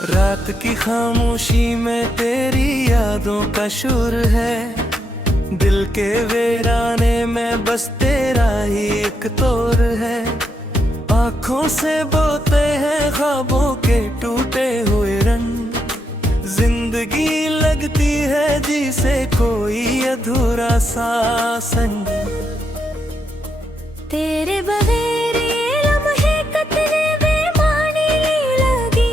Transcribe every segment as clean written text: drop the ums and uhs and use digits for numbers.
रात की खामोशी में तेरी यादों का शुर है। दिल के वीराने में बस तेरा ही एक तोर है। आँखों से बोते हैं ख्वाबों के टूटे हुए रंग। जिंदगी लगती है जिसे कोई अधूरा सा संग। तेरे बगैर ये लम्हे कतरे बेमानी लगी।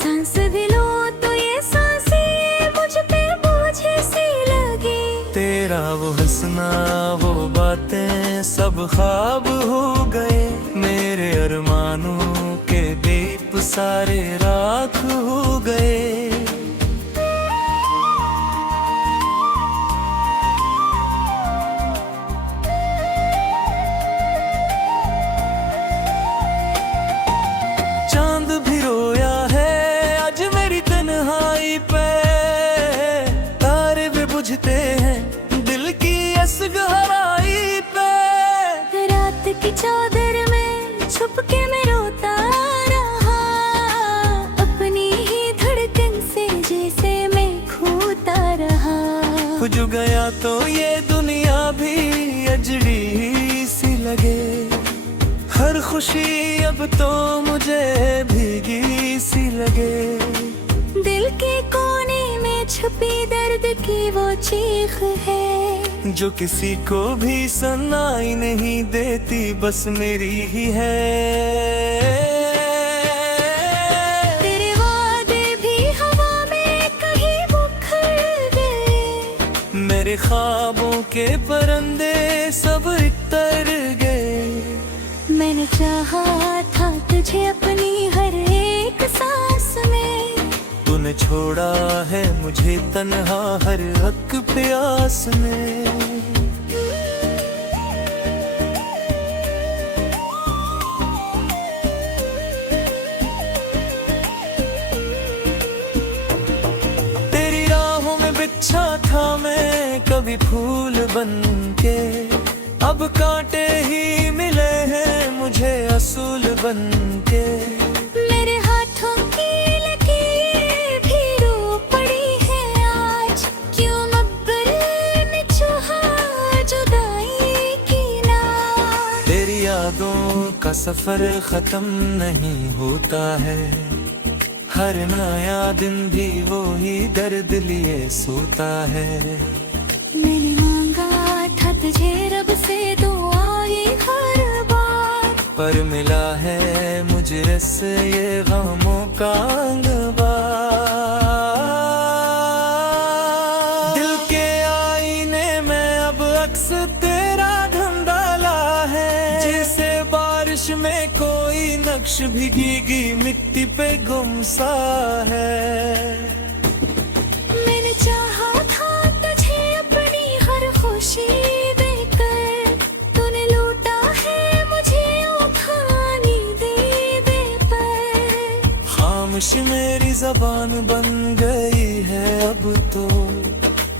सांस भी लो तो ये सांसें मुझ पे बोझ सी लगी। तेरा वो हंसना वो बातें सब ख्वाब हो गए। मेरे अरमानों के दीप सारे राख हो गए। चांद भी रोया है आज मेरी तन्हाई पे। तारे भी बुझते हैं दिल की इस गहराई पे। रात की चादर में छुप के मैं रोता रहा। अपनी ही धड़कन से जैसे मैं खोता रहा। कुछ गया तो ये दुनिया भी अजड़ी सी लगे। हर खुशी अब तो मुझे भीगी सी लगे। दिल के कोने में छुपी दर्द की वो चीख है। जो किसी को भी सुनाई नहीं देती बस मेरी ही है। तेरे वादे भी हवा में कहीं बिखर गए। मेरे ख्वाबों के परंदे सब तर गए। मैंने चाहा था तुझे अपनी हर एक सांस में। तूने छोड़ा है मुझे तन्हा हर हक प्यास में। तेरी राहों में बिछा था मैं कभी फूल बन के। अब कांटे ही मिले हैं मुझे असूल बन के। मेरे हाथों की लकीर भी रो पड़ी है आज। क्यों मकबर ने चाहा जुदाई की ना। तेरी यादों का सफर खत्म नहीं होता है। हर नया दिन भी वो ही दर्द लिए सोता है। मैंने मांगा था तुझे रब से दुआ ये हर बार। पर मिला है मुझे से ये गमों का अंगबार। दिल के आईने में अब अक्स तेरा ढंढाला है। जैसे बारिश में कोई नक्श भीगी मिट्टी पे गुम सा है। मैंने चाहा था तुझे अपनी हर खुशी देकर। तूने लूटा है मुझे उठानी दे दे पर। खामोश मेरी जबान बन गई है अब तो।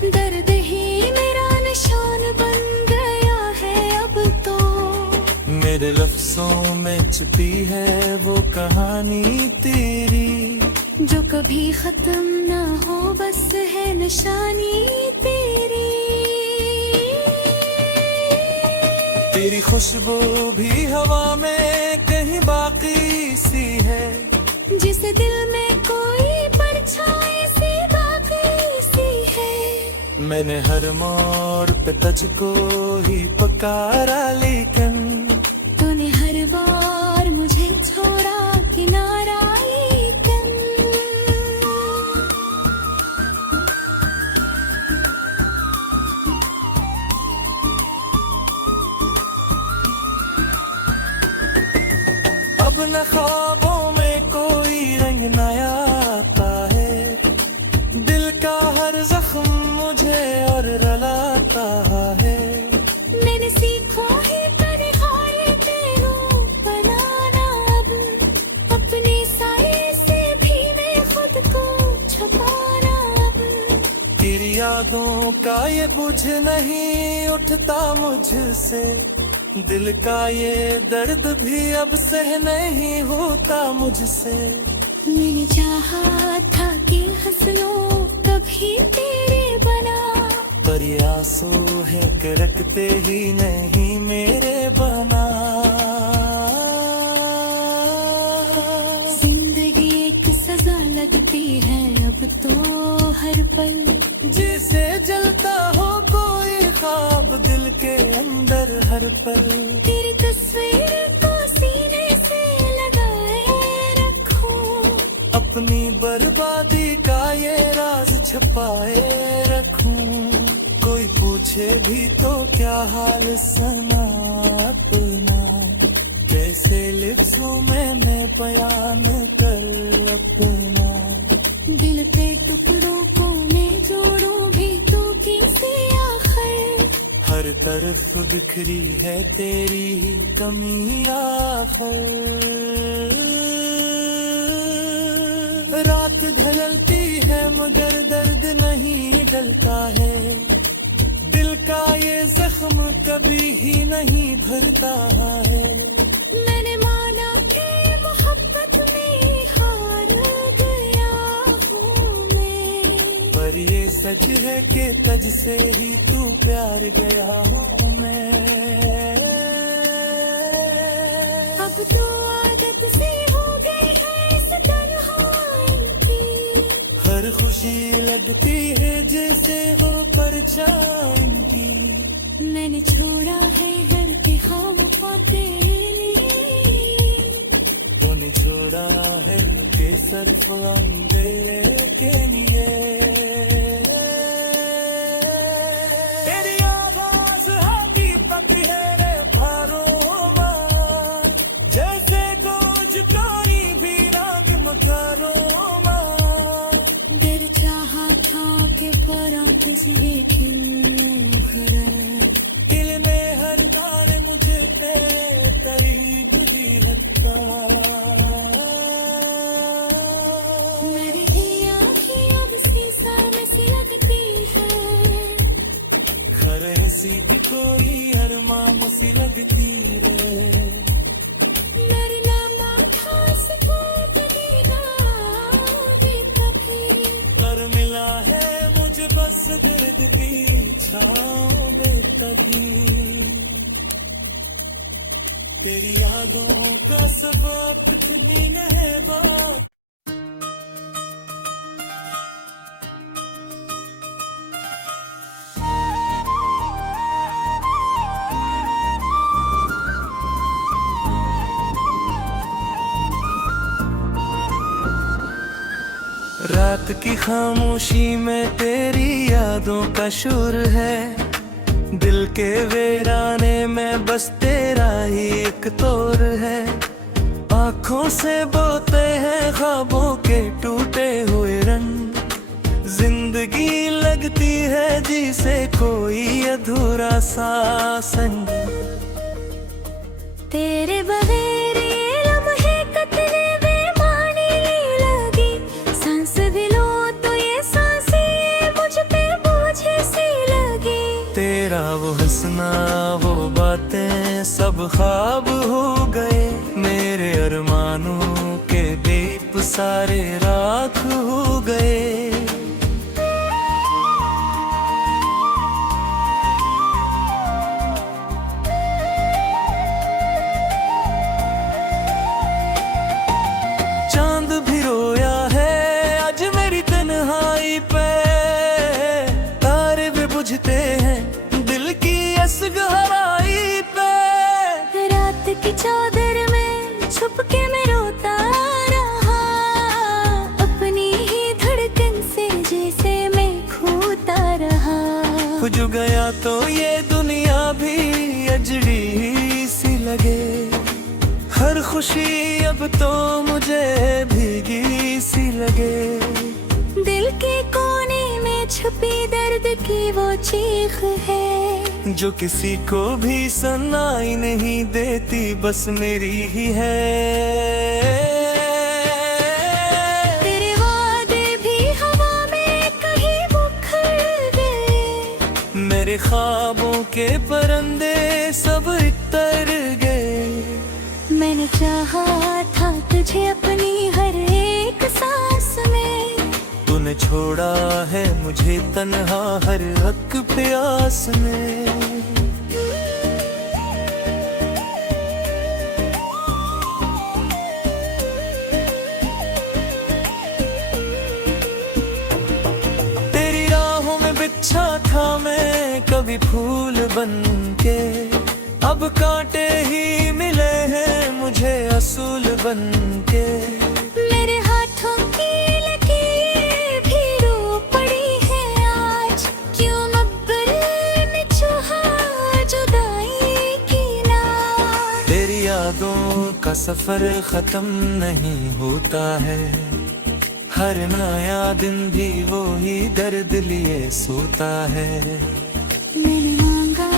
दर्द ही मेरा निशान बन गया है अब तो। मेरे लफ्जों में छुपी है वो कहानी तेरी। जो कभी खत्म ना हो बस है निशानी तेरी। तेरी खुशबू भी हवा में कहीं बाकी सी है। जिस दिल में कोई परछाई सी बाकी सी है। मैंने हर मोड़ पे तुझको ही पुकारा लेकिन। तूने हर बार मुझे छोड़ा किनारा लेकिन। अब न ख्वाबों में कोई रंग नया आता है। दिल का हर जख्म मुझे और रुलाता है। मैंने सीखा है तन्हाई तेरू बनाना अब। अपने साए से भी मैं खुद को छुपाना अब। तेरी यादों का ये बुझ नहीं उठता मुझसे। दिल का ये दर्द भी अब सह नहीं होता मुझसे। मैंने चाहा था कि हंस लो कभी तेरे बना, पर ये आंसू है कि रखते ही नहीं मेरे बना। जिंदगी एक सजा लगती है अब तो हर पल, जिसे जलता हो कोई ख्वाब दिल के अंदर हर पल। तेरी तस्वीर को सीने से लगाए रखूं, अपनी बर्बादी का ये राज छुपाए रखूं। कोई पूछे भी तो क्या हाल सना अपना, कैसे लिप्सों में मैं बयान कर अपना। दिल पे टुकड़ों को मैं जोड़ूं भी तो किसी आखिर, हर तरफ बिखरी है तेरी कमी आखिर। रात ढलती है मगर दर्द नहीं डलता है, दिल का ये जख्म कभी ही नहीं भरता है। मैंने माना कि मोहब्बत में हार गया हूँ मैं, पर ये सच है कि तज से ही तू प्यार गया हूँ मैं। अब तो आदत सी हो गई है इस तन्हाई की, हर खुशी लगती है जैसे हो परछाई की। मैंने छोड़ा है घर के ख्वाब को तेरे लिए, तूने छोड़ा है यू के सरफ अंधेरे के लिए। तेरी आवाज हकीकत है रे भरोमा, जैसे गूंज कोई भी रात मकरोमा। दिल चाहा था कि परा तुझे खिल भरा, दिल में हर दार मुझे तेरी खुदी हत्ता। मेरी भी आँखें अब शीशा में सी लगती है, खरे सी भी कोई अरमान सी लगती रे। मेरे नाम था सपोर्ट देना भी कभी, पर मिला है मुझे बस दर्द की छाँव बेतकी। तेरी यादों का सबब कुछ दिन है बात। रात की खामोशी में तेरी यादों का शुर है, दिल के वीराने में बस तेरा ही एक तोर है। आँखों से बोते हैं ख्वाबों के टूटे हुए रंग, जिंदगी लगती है जिसे कोई अधूरा सा संग। तेरे बगैर ये लम्हे कतरे बेमानी लगी, सांस भी लो तो ये सांसें मुझ पे बोझ सी लगी। तेरा वो हंसना वो बातें सब ख्वाब हो गए, मेरे अरमानों के दीप सारे राख हो गए। चांद भी रोया है आज मेरी तन्हाई पे, तारे भी बुझते हैं दिल की इस गहराई पे। रात की चादर में छुप के मैं रोता रहा, अपनी ही धड़कन से जैसे मैं खोता रहा। कुछ गया तो ये दुनिया भी अजड़ी सी लगे, हर खुशी अब तो मुझे भीगी सी लगे। दिल के कोने में छुपी दर्द की वो चीख है, जो किसी को भी सुनाई नहीं देती बस मेरी ही है। तेरे वादे भी हवा में कहीं बिखर गए, मेरे ख्वाबों के परिंदे सब तर गए। मैंने चाहा था तुझे अपनी हर एक तूने छोड़ा है मुझे तन्हा हर हक प्यास में। तेरी राहों में बिछा था मैं कभी फूल बन के, अब कांटे ही मिले हैं मुझे असूल बन के। मेरे हाथों की लकीरें भी रो पड़ी है आज, क्यों मकबरे में चूहा जुदाई की नाच। तेरी यादों का सफर खत्म नहीं होता है, हर नया दिन भी वो ही दर्द लिए सोता है। मैंने मांगा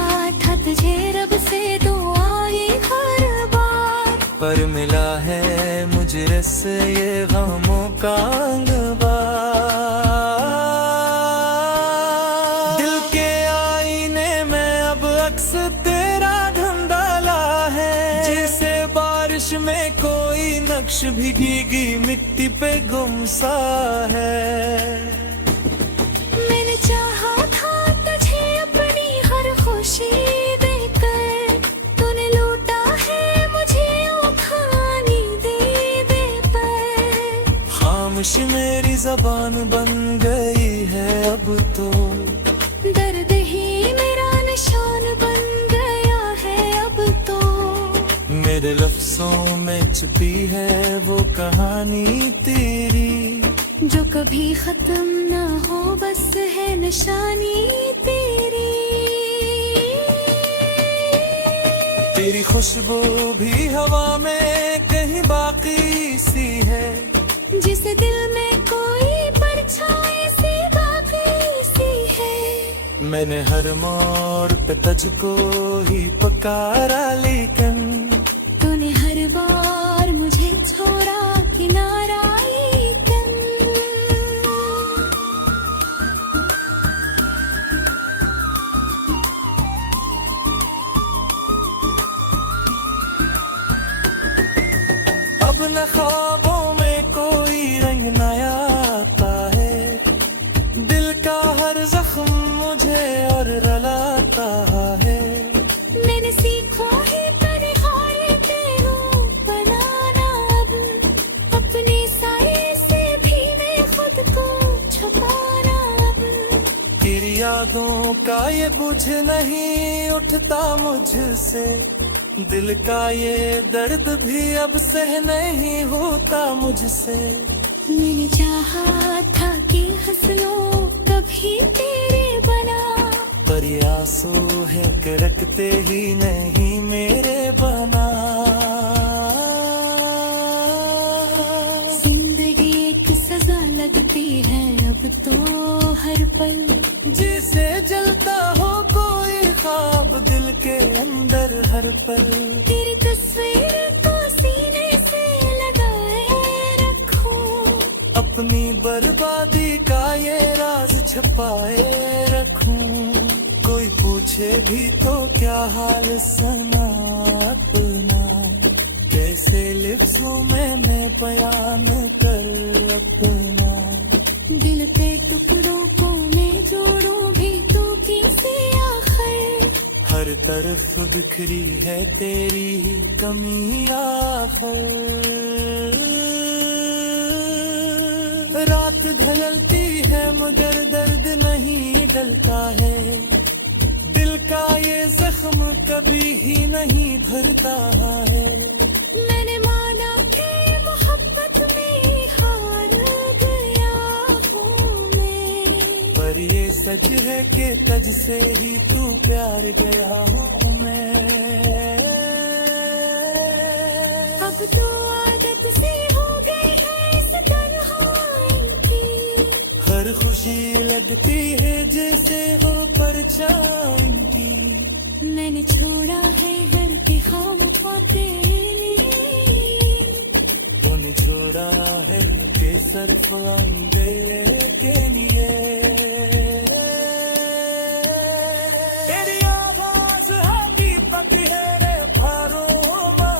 था तुझे रब से दुआ ये हर बार, पर मिला है मुझे से ये गमों का अंगबार। दिल के आईने में अब अक्स तेरा ढंढाला है, जैसे बारिश में कोई नक्श भी भीगी मिट्टी पे गुमसा है। मैंने चाहा था तुझे अपनी हर खुशी देकर, तूने लूटा है मुझे उठानी दे दे पर। खामोश मेरी जबान बन गई है अब तो, दर्द ही मेरा निशान बन गया है अब तो। मेरे लफ्जों में छुपी है वो कहानी तेरी, जो कभी खत्म ना हो बस है निशानी तेरी। तेरी खुशबू भी हवा में कहीं बाकी सी है, जिस दिल में कोई परछाई सी बाकी सी है। मैंने हर मोड़ पे तुझको ही पुकारा लेकिन तूने हर बार मुझे छोड़ा किनारा लेकिन। अब न ख्वाबों में कोई रंग नया आता है, दिल का हर जख्म मुझे और रुलाता है। मैंने सीखा है तन्हाई पे रूप बनाना अब, अपने साये से भी मैं खुद को छुपाना अब। तेरी यादों का ये बुझ नहीं उठता मुझसे, दिल का ये दर्द भी अब सह नहीं होता मुझसे। मैंने चाहा था कि हंस लो कभी तेरे बना, पर ये आंसू है कि रखते ही नहीं मेरे बना। जिंदगी एक सजा लगती है अब तो हर पल, जिसे जलता हो कोई ख्वाब दिल के अंदर हर पल। तेरी तस्वीर को सीने से लगाए रखो, अपनी बर्बादी का ये राज छुपाए रखूं। कोई पूछे भी तो क्या हाल सना अपना, कैसे लिफ्ज़ों में मैं बयान कर अपना। दिल पे टुकड़ों को मैं जोड़ूं भी तो किसे आखिर, हर तरफ बिखरी है तेरी कमी आखिर। रात ढलती है मगर दर्द नहीं डलता है, दिल का ये जख्म कभी ही नहीं भरता है। मैंने माना कि मोहब्बत में हार गया हूँ मैं, पर ये सच है कि तुझसे ही तू प्यार गया हूँ मैं। अब तो आदत सी हो गई है इस तन्हाई की, हर खुशी लगती है जैसे हो परछाई की। मैंने छोड़ा है घर के ख्वाब को तेरे लिए, तूने छोड़ा है केसर गए के लिए। तेरी आवाज हकीकत है रे फारोमा,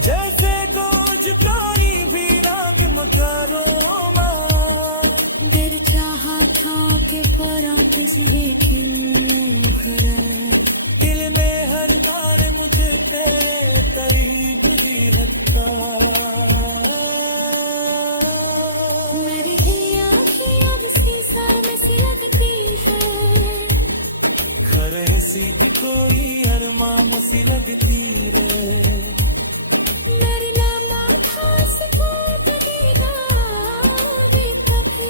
जैसे गूंज कोई भी राग मकारोमा। लेकिन दिल में हर बार मुझे करीब भी लगता। मेरी आँखें अब शीशा में सी लगती है, खरे सी भी कोई अरमान सी लगती है। मेरी नाम खास ना कभी,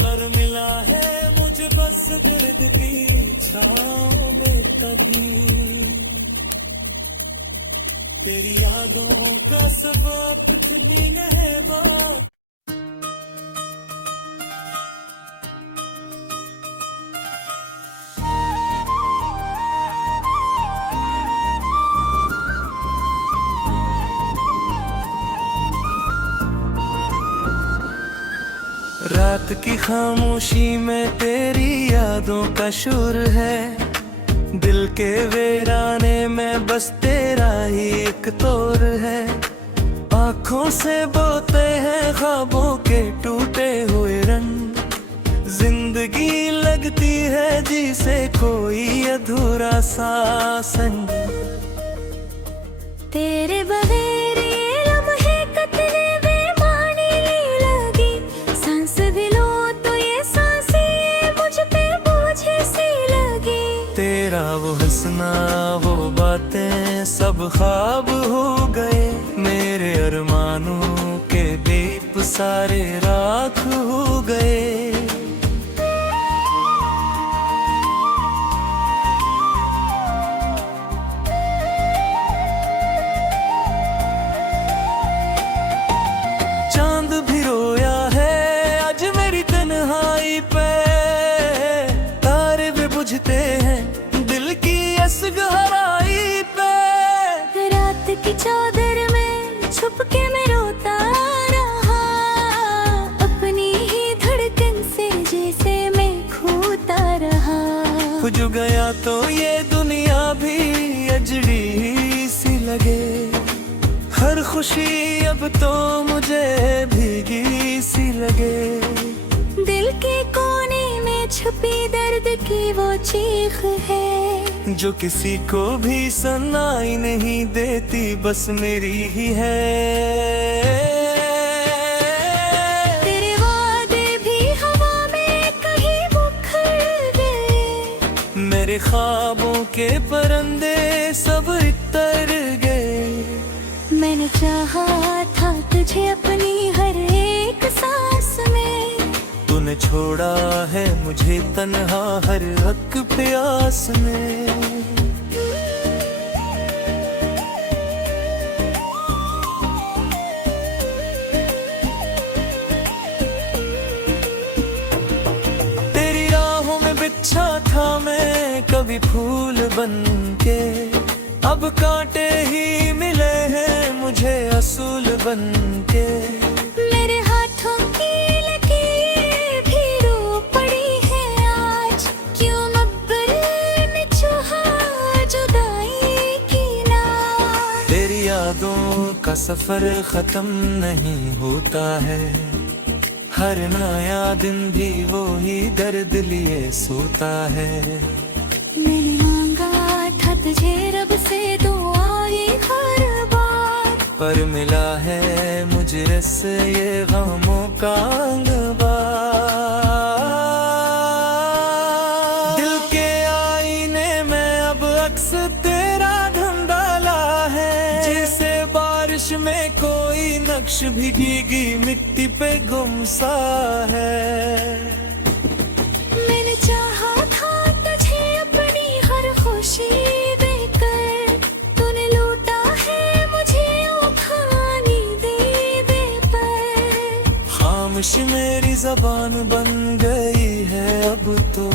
पर मिला है मुझे बस दर्द की छाँव में तभी। तेरी यादों का सबब कितनी नहबा। रात की खामोशी में तेरी यादों का शुर है, दिल के वीराने में बस तेरा ही एक तोर है। आँखों से बोते हैं ख्वाबों के टूटे हुए रंग, जिंदगी लगती है जिसे कोई अधूरा सा संग। तेरे बगैर ये लम्हे कतरे बेमानी लगी, सांस भी लो तो ये सांसें मुझ पे बोझ सी लगी। तेरा वो हंसना वो बातें सब ख्वाब हो गए, मेरे अरमानों के दीप सारे राख हो गए। चांद भी रोया है आज मेरी तन्हाई पे, तारे भी बुझते हैं दिल की इस गहराई पे। रात की चादर में छुप के मैं रोता रहा, अपनी ही धड़कन से जैसे मैं खोता रहा। जो गया तो ये दुनिया भी अजड़ी सी लगे, हर खुशी अब तो मुझे भीगी सी लगे। दिल के कोने में छुपी दर्द की वो चीख है, जो किसी को भी सुनाई नहीं देती बस मेरी ही है। तेरे वादे भी हवा में कहीं बिखर गए, मेरे ख्वाबों के परंदे सब इतर गए। मैंने चाहा था तुझे अपनी हर एक सांस में, तूने छोड़ा है मुझे तन्हा हर हक प्यास में। तेरी राहों में बिछा था मैं कभी फूल बन के, अब कांटे ही मिले हैं मुझे असूल बन के। मेरे हाथों की लकीर भी रो पड़ी है आज, क्यों मकबर ने चाहा जुदाई की नाज। तेरी यादों का सफर खत्म नहीं होता है, हर नया दिन भी वो ही दर्द लिए सोता है। मैंने मांगा था तुझे रब से दुआ ये हर बार, पर मिला है मुझे इससे ये गमों का अंगबार। दिल के आईने में अब अक्स तेरा ढंढाला है, जैसे बारिश में कोई नक्श भीगी मिट्टी पे गुमसा है। मैंने चाहा था तुझे अपनी हर खुशी देकर, तूने लूटा है मुझे उठानी दे पर। खामोश मेरी जबान बन गई है अब तो,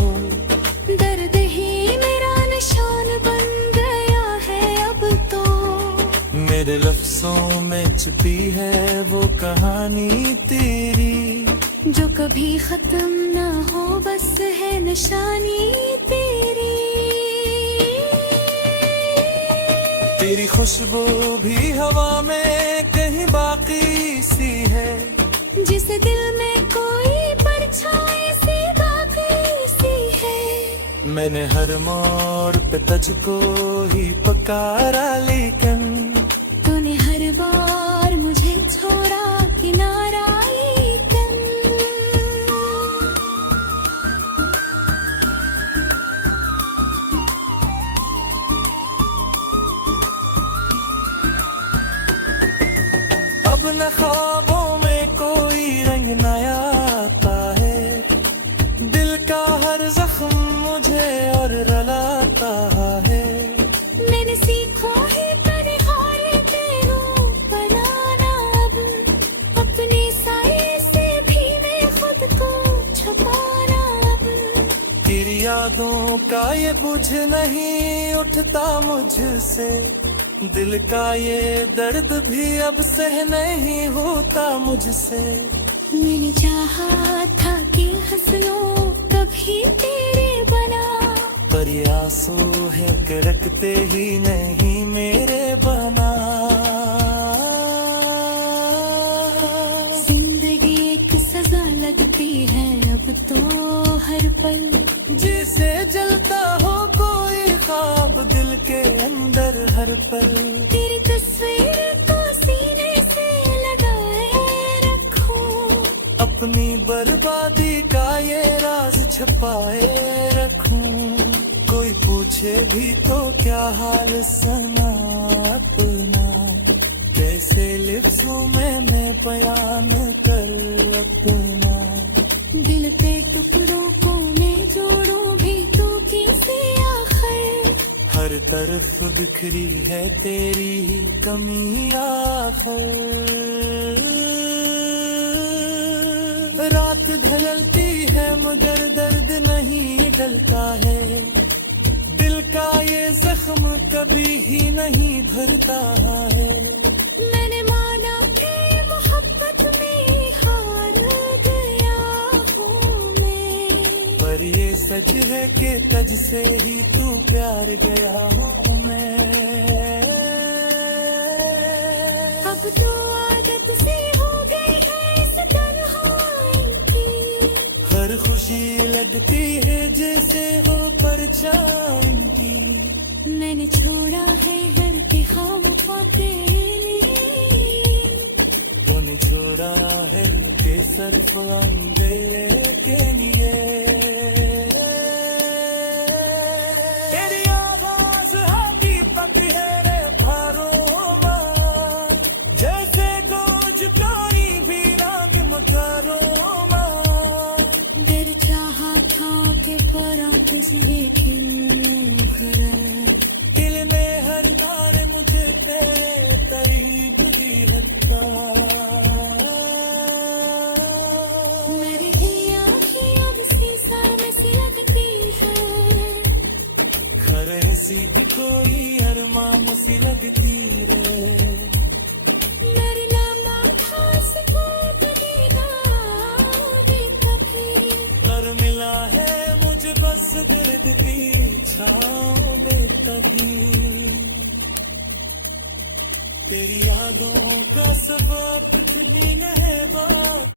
दर्द ही मेरा निशान बन गया है अब तो। मेरे लफ्जों में छुपी है वो कहानी तेरी, जो कभी खत्म ना हो बस है निशानी तेरी। तेरी खुशबू भी हवा में कहीं बाकी सी है, जिस दिल में कोई परछाई सी बाकी सी है। मैंने हर मोड़ पे तुझको ही पुकारा, लेकिन तूने हर बार मुझे छोड़ा किनारा, लेकिन अब न ख्वाबों में कोई रंग नया आता है, दिल का हर जख्म मुझे और रुलाता है। मैंने सीखा है तन्हाई में रूप बनाना, अब अपने साए से भी मैं खुद को छुपाना। अब तेरी यादों का ये बुझ नहीं उठता मुझसे, दिल का ये दर्द भी अब सह नहीं होता मुझसे। मैंने चाहा था कि हंस लो कभी तेरे बना, पर ये आंसू है कि रखते ही नहीं मेरे बना। जिंदगी एक सजा लगती है अब तो हर पल, जिसे जलता हो कोई ख्वाब दिल के अंदर हर पल। तेरी तस्वीर को सीने से लगाए रखूं, अपनी बर्बादी का ये राज छुपाए रखूं। कोई पूछे भी तो क्या हाल सना अपना, कैसे लिफ्ज़ों में मैं बयान कर अपना। दिल पे टुकड़ों को मैं जोड़ूं भी तो कैसे आखिर, हर तरफ बिखरी है तेरी कमी आखिर। रात ढलती है मगर दर्द नहीं ढलता है, दिल का ये जख्म कभी ही नहीं भरता है। मैंने माना कि मोहब्बत में हार गया हूँ मैं, पर ये सच है कि तुझसे ही तू प्यार गया हूँ मैं। अब तो आदत से हो गई है इस तन्हाई की, हर खुशी लगती है जैसे हो परछाई की। मैंने छोड़ा है घर के ख्वाब को तेरे लिए, तूने छोड़ा है के सिर्फ अंधेरे के लिए। तेरी आवाज हकीकत है रे भरोमा, जैसे गूंज कोई भी राग मकारोमा। दिल चाहा था कि परा कुछ लेकिन भरा, दिल में हर दार मुझे तेरे करीब ही लगता। मेरी ही आँखें अब शीशा में सी लगती है, हर ऐसी भी कोई अरमान सी लगती रे। मेरे नाम आकाश को बदीना भी कभी, पर मिला है मुझे बस दर्द की छाँव बेतकी। तेरी यादों का सबब कुछ नहीं है बात।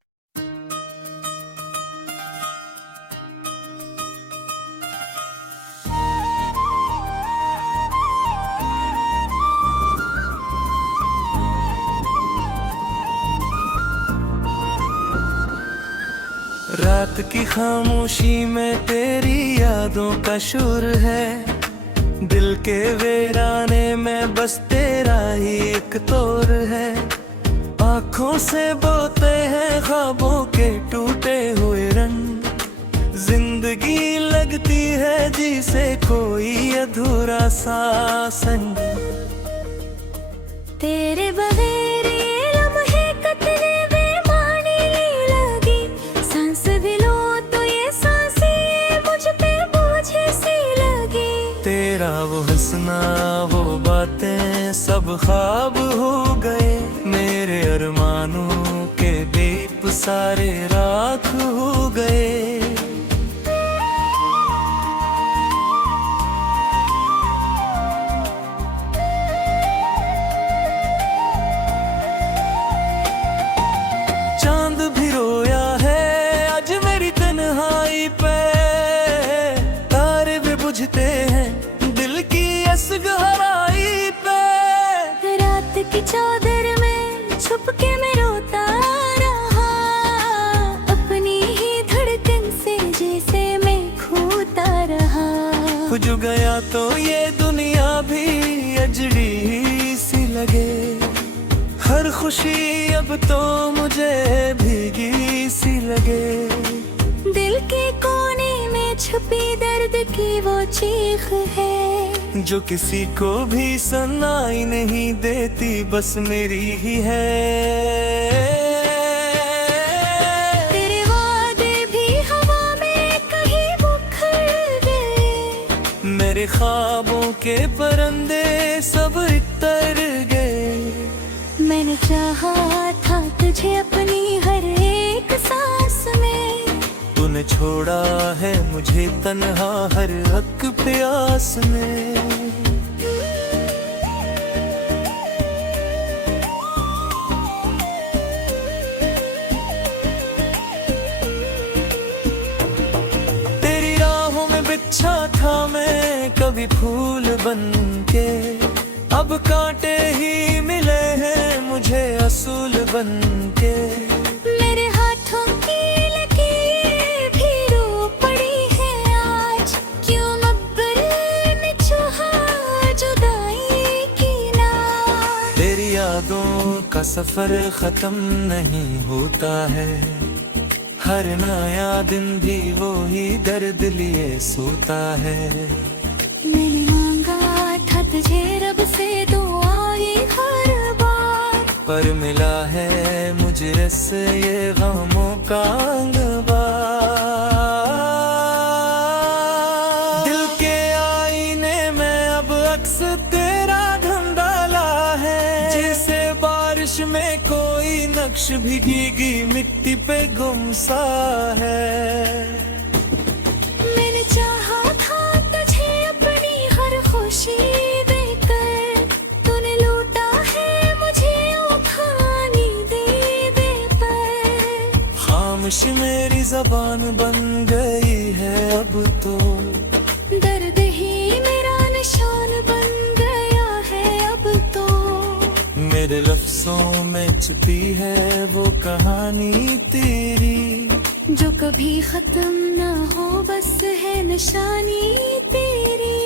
रात की खामोशी में तेरी यादों का शुर है, दिल के वीराने में बस तेरा ही एक तोर है। आँखों से बोते हैं ख्वाबों के टूटे हुए रंग, जिंदगी लगती है जिसे कोई अधूरा सा संग। तेरे बगैर ये लम्हे कतरे बेमानी लगी, सांस भी लो तो ये सांसें मुझ पे बोझ सी लगी। तेरा वो हंसना वो बातें सब ख्वाब हो गए, मेरे अरमानों के दीप सारे राख हो गए। चांद भी रोया है आज मेरी तन्हाई पे, तारे भी खुशी अब तो मुझे भीगी सी लगे। दिल के कोने में छुपी दर्द की वो चीख है, जो किसी को भी सुनाई नहीं देती, बस मेरी ही है। तेरे वादे भी हवा में कहीं बिखर गए, मेरे ख्वाबों के परंदे सब इतर गए। मैंने चाहा था तुझे अपनी हर एक सांस में, तूने छोड़ा है मुझे तन्हा हर हक प्यास में। तेरी राहों में बिछा था मैं कभी फूल बन के, अब कांटे ही मिले हैं मुझे असूल बन के। मेरे हाथों की लकीर भी रो पड़ी है आज, क्यों मकबर ने चाहा जुदाई की नाज। तेरी यादों का सफर खत्म नहीं होता है, हर नया दिन भी वो ही दर्द लिए सोता है। मैंने मांगा था तुझे रब से दुआएं हर बार, पर मिला है मुझे से ये गमों का अंगबार। दिल के आईने में अब अक्स तेरा ढूंढ डाला है, जैसे बारिश में कोई नक्श भीगी मिट्टी पे गुमसा है। मैंने चाहा था तुझे अपनी हर खुशी देकर, तूने लूटा है मुझे उठानी दे दे पर। खामोश मेरी जबान बन गई है अब तो, दर्द ही मेरा निशान बन गया है अब तो। मेरे लफ्जों में छुपी है वो कहानी तेरी, जो कभी खत्म ना हो बस है निशानी तेरी।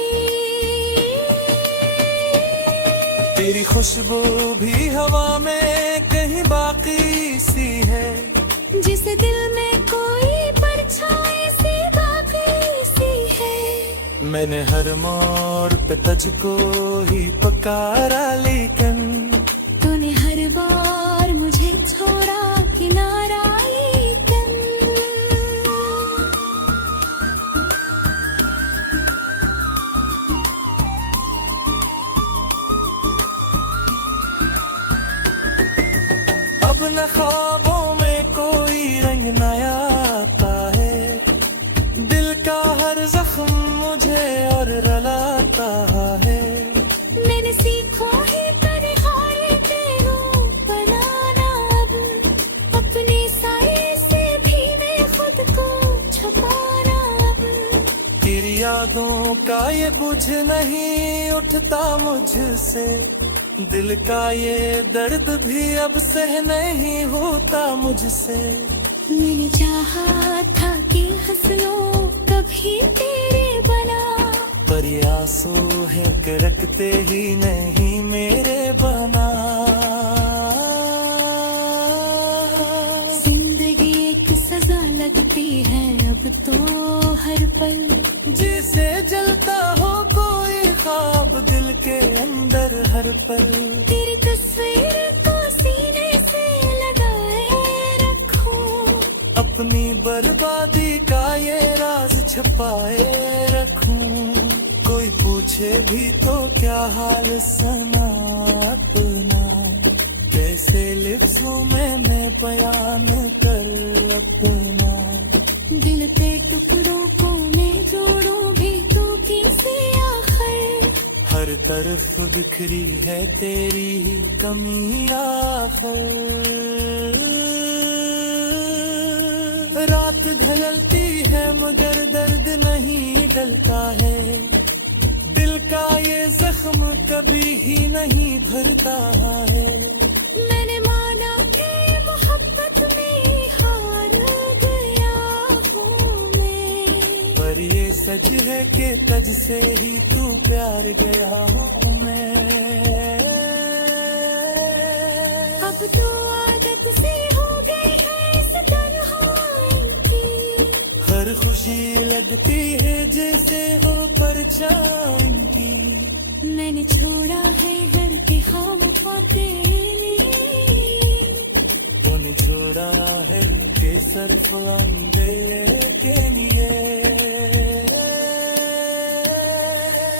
तेरी खुशबू भी हवा में कहीं बाकी सी है, जिस दिल में कोई परछाई सी बाकी सी है। मैंने हर मोड़ पे तुझको ही पुकारा, लेकिन तूने हर बार मुझे छोड़ा किनारा लेकिन। अब न ख्वाबों में कोई रंग नया आता है, दिल का हर जख्म मुझे और रुलाता है। मैंने सीखा है तन्हाई तेरू बनाना अब, अपने साए से भी मैं खुद को छुपाना अब। तेरी यादों का ये बुझ नहीं उठता मुझसे, दिल का ये दर्द भी अब सह नहीं होता मुझसे। मैंने चाहा था कि हंस लो कभी तेरे बना, पर ये आंसू है कि रखते ही नहीं मेरे बना। जिंदगी एक सजा लगती है अब तो हर पल, जैसे जलता हो कोई ख्वाब दिल के अंदर हर पल। तेरी तस्वीर को सीने से लगाए रखूं, अपनी बर्बादी का ये राज छुपाए रखूं। कोई पूछे भी तो क्या हाल सना अपना, कैसे लिप्सों में मैं बयान कर अपना। दिल पे टुकड़ों को मैं जोड़ूं भी तो किसी आखिर, हर तरफ बिखरी है तेरी कमी आखिर। रात ढलती है मगर दर्द नहीं ढलता है, दिल का ये जख्म कभी ही नहीं भरता है। मैंने माना कि मोहब्बत में हार गया हूँ मैं, पर ये सच है कि तुझसे ही तू प्यार गया हूँ मैं। अब तो आदत सी हो गई है इस तन्हाई की। हर खुशी लगती है जैसे हो परछाई की। मैंने छोड़ा है घर के ख्वाब तेरे लिए। तूने छोड़ा है केसर फलांगे के लिए।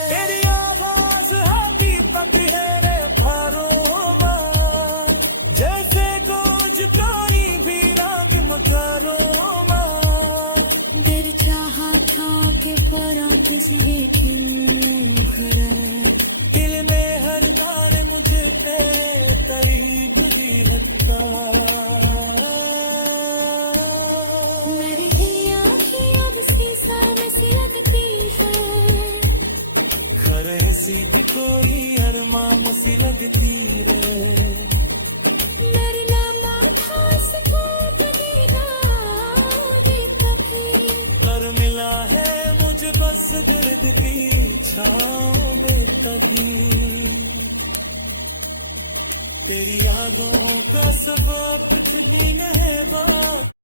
तेरी आवाज है दीपक है रे थारों मां, जैसे गूंज कोई भी रात मकारों मां। दिल चाहा था कि परा तुझे खिलना। दिल में हर बार मुझे करीब दी हत्ता। मेरी भी आँखें अब शीशा में सी लगती है। हर हंसी भी कोई अरमान सी लगती रे। मेरे नाम था इसको बदीना भी कभी। पर मिला है मुझे बस दर्द की छाँव बेतकी। तेरी यादों का सबब कुछ दिन है बात।